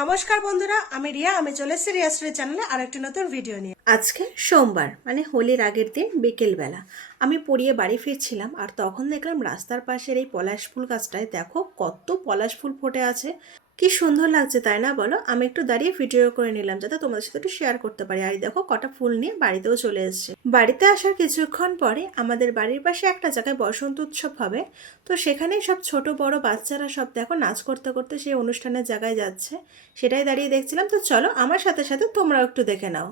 নমস্কার বন্ধুরা, আমি রিয়া। আমি চলে এসেছি রিয়াশ্রী চ্যানেলে আরেকটি নতুন ভিডিও নিয়ে। আজকে সোমবার মানে হোলির আগের দিন বিকেলবেলা আমি পড়িয়ে বাড়ি ফিরছিলাম আর তখন দেখলাম রাস্তার পাশের এই পলাশ ফুল গাছটায় দেখো কত পলাশ ফুল ফুটে আছে। কি সুন্দর লাগছে তাই না বলো? আমি একটু দাঁড়িয়ে ভিডিও করে নিলাম যাতে তোমাদের সাথে একটু শেয়ার করতে পারি। আর দেখো কটা ফুল নিয়ে বাড়িতেও চলে এসেছে। বাড়িতে আসার কিছুক্ষণ পরে আমাদের বাড়ির পাশে একটা জায়গায় বসন্ত উৎসব হবে, তো সেখানেই সব ছোট বড় বাচ্চারা সব দেখো নাচ করতে করতে সেই অনুষ্ঠানের জায়গায় যাচ্ছে। সেটাই দাঁড়িয়ে দেখছিলাম। তো চলো আমার সাথে সাথে তোমরাও একটু দেখে নাও।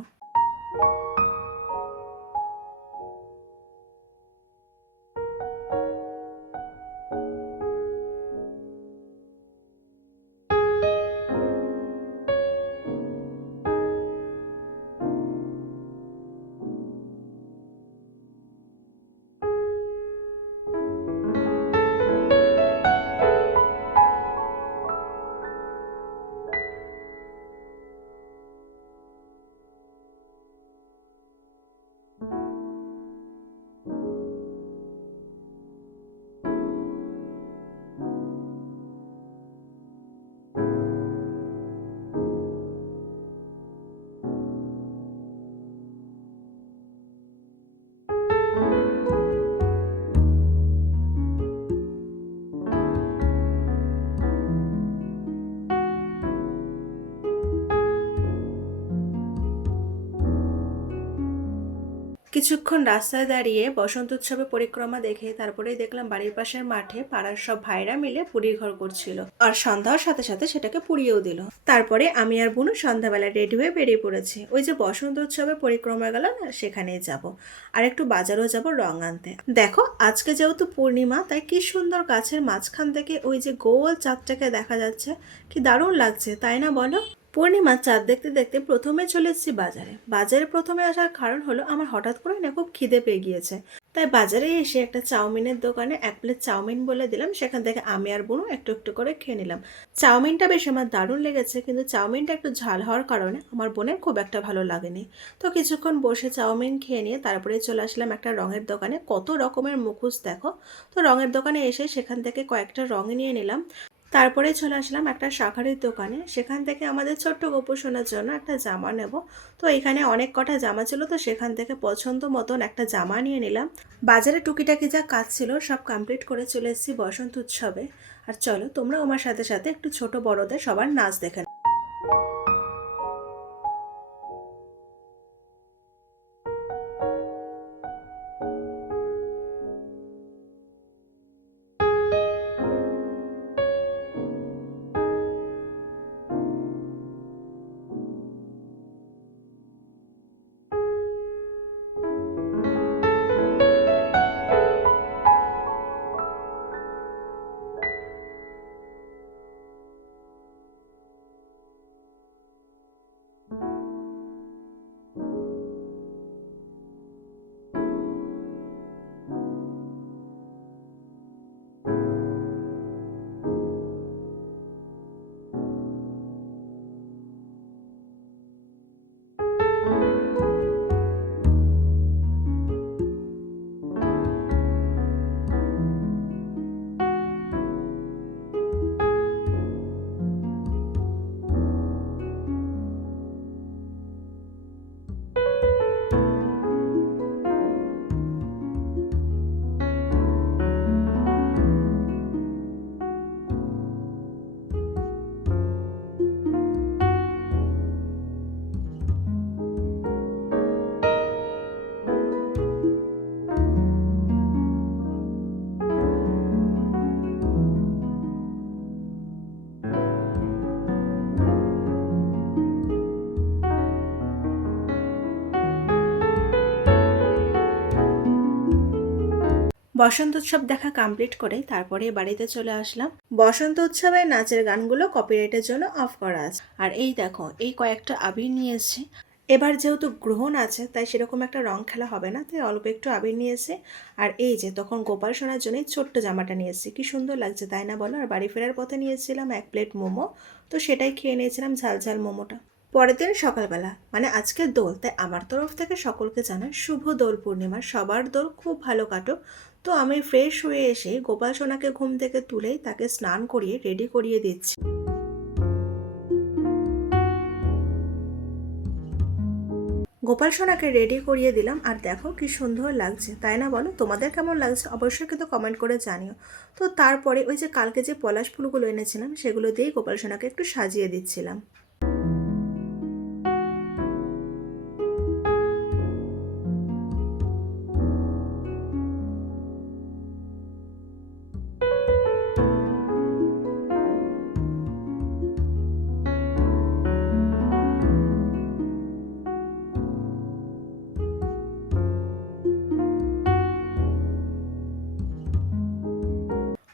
কিছুক্ষণ রাস্তায় দাঁড়িয়ে বসন্ত উৎসবে পরিক্রমা দেখে তারপরেই দেখলাম বাড়ির পাশের মাঠে পাড়ার সব ভাইরা মিলে পুরীর ঘর করছিল, আর সন্ধ্যার সাথে সাথে সেটাকে পুড়িয়েও দিল। তারপরে আমি আর বুনু সন্ধ্যাবেলা রেডি হয়ে বেরিয়ে পড়েছি। ওই যে বসন্ত উৎসবে পরিক্রমা গেল না, সেখানেই যাব। আর একটু বাজারও যাব রং আনতে। দেখো আজকে যেহেতু পূর্ণিমা, তাই কি সুন্দর গাছের মাঝখান থেকে ওই যে গোল চাঁদটাকে দেখা যাচ্ছে। কি দারুণ লাগছে তাই না বলো? পূর্ণিমার চাঁদ দেখতে দেখতে প্রথমে চলে এসেছি বাজারে। বাজারে প্রথমে আসার কারণ হলো আমার হঠাৎ করে না খুব খিদে পেয়ে গিয়েছে। তাই বাজারে এসে একটা চাউমিনের দোকানে 1 প্লেট চাউমিন বলে দিলাম। সেখান থেকে আমি আর বোনও একটু একটু করে খেয়ে নিলাম। চাউমিনটা বেশ আমার দারুণ লেগেছে, কিন্তু চাউমিনটা একটু ঝাল হওয়ার কারণে আমার বোনের খুব একটা ভালো লাগেনি। তো কিছুক্ষণ বসে চাউমিন খেয়ে নিয়ে তারপরে চলে আসলাম একটা রঙের দোকানে। কত রকমের মুখোশ দেখো। তো রঙের দোকানে এসে সেখান থেকে কয়েকটা রং নিয়ে নিলাম। তারপরে চলে আসলাম একটা শাখারির দোকানে। সেখান থেকে আমাদের ছোট্ট গোপুসোনার জন্য একটা জামা নেব। তো এখানে অনেক কটা জামা ছিল, তো সেখান থেকে পছন্দ মতন একটা জামা নিয়ে নিলাম। বাজারে টুকিটাকি যা কাজ ছিল সব কমপ্লিট করে চলে এসেছি বসন্ত উৎসবে। আর চলো তোমরা আমার সাথে সাথে একটু ছোট বড়দের সবার নাচ দেখে নাও। বসন্ত উৎসব দেখা কমপ্লিট করে তারপরে বাড়িতে চলে আসলাম। বসন্ত উৎসবে নাচের গানগুলো কপিরাইটের জন্য অফ করা আছে। আর এই দেখো এই কয়েকটা আবির নিয়ে এসেছি। এবার যেহেতু গ্রহণ আছে তাই সেরকম একটা রং খেলা হবে না, তাই অল্প একটু আবির নিয়ে এসে। আর এই যে তখন গোপাল সোনার জন্য ছোট্ট জামাটা নিয়ে এসেছি। কি সুন্দর লাগছে তাই না বলো? আর বাড়ি ফেরার পথে নিয়েছিলাম 1 প্লেট মোমো। তো সেটাই খেয়ে নিয়েছিলাম, ঝাল ঝাল মোমোটা। পরের দিন সকালবেলা মানে আজকে দোল, তাই আমার তরফ থেকে সকলকে জানাই শুভ দোল পূর্ণিমা। সবার দোল খুব ভালো কাটুক। তো আমি ফ্রেশ হয়ে এসে গোপাল সোনাকে ঘুম থেকে তুলেই তাকে স্নান করিয়ে রেডি করিয়ে দিচ্ছি। গোপাল সোনাকে রেডি করিয়ে দিলাম আর দেখো কি সুন্দর লাগছে, তাই না বলো? তোমাদের কেমন লাগছে অবশ্যই কিন্তু কমেন্ট করে জানিও। তো তারপরে ওই যে কালকে যে পলাশ ফুলগুলো এনেছিলাম সেগুলো দিয়েই গোপাল সোনাকে একটু সাজিয়ে দিচ্ছিলাম।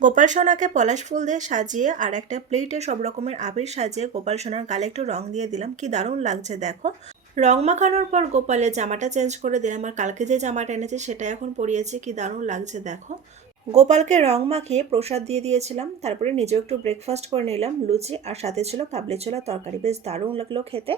গোপাল সোনাকে পলাশ ফুল দিয়ে সাজিয়ে আর একটা প্লেটে সব রকমের আবির সাজিয়ে গোপাল সোনার গালে একটু রং দিয়ে দিলাম, কি দারুণ লাগছে দেখো। রং মাখানোর পর গোপালের জামাটা চেঞ্জ করে দিলাম আর কালকে যে জামাটা এনেছে সেটা এখন পরিয়েছে, কি দারুণ লাগছে দেখো। গোপালকে রং মাখিয়ে প্রসাদ দিয়ে দিয়েছিলাম, তারপরে নিজেও একটু ব্রেকফাস্ট করে নিলাম, লুচি আর সাথে ছিল কাবলি ছোলা তরকারি, বেশ দারুণ লাগলো খেতে।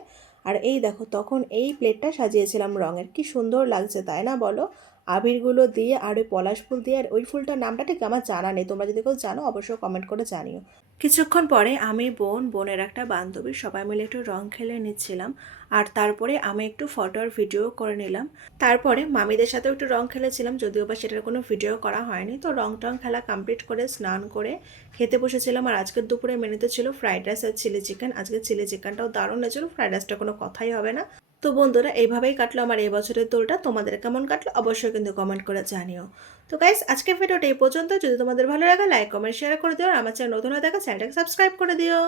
আর এই দেখো তখন এই প্লেটটা সাজিয়েছিলাম রঙের, কি সুন্দর লাগছে তাই না বলো? আবিরগুলো দিয়ে আর ওই পলাশ ফুল দিয়ে, আর ওই ফুলটার নামটা ঠিক আমার জানা নেই, তোমরা যদি কেউ জানো অবশ্যই কমেন্ট করে জানিও। কিছুক্ষণ পরে আমি বোনের একটা বান্ধবী সবাই মিলে একটু রং খেলে নিচ্ছিলাম, আর তারপরে আমি একটু ফটো আর ভিডিও করে নিলাম। তারপরে মামিদের সাথেও একটু রং খেলেছিলাম, যদিও বা সেটার কোনো ভিডিও করা হয়নি। তো রং টং খেলা কমপ্লিট করে স্নান করে খেতে বসেছিলাম। আর আজকের দুপুরে মেনুতে ছিল ফ্রাইড রাইস আর চিলি চিকেন। আজকে চিলি চিকেনটাও দারুণ হয়েছিল, ফ্রাইড রাইসটা কোনো কথাই হবে না। তো বন্ধুরা এইভাবেই কাটলো আমার এই বছরের দোলটা, তোমাদের কেমন কাটলো অবশ্যই কিন্তু কমেন্ট করে জানিও। তো গাইস আজকের ভিডিওটা এই পর্যন্ত, যদি তোমাদের ভালো লাগে লাইক কমেন্ট শেয়ার করে দিও, আর আমার চ্যানেল নতুন হয়ে থাকা চ্যানেলটাকে সাবস্ক্রাইব করে দিও।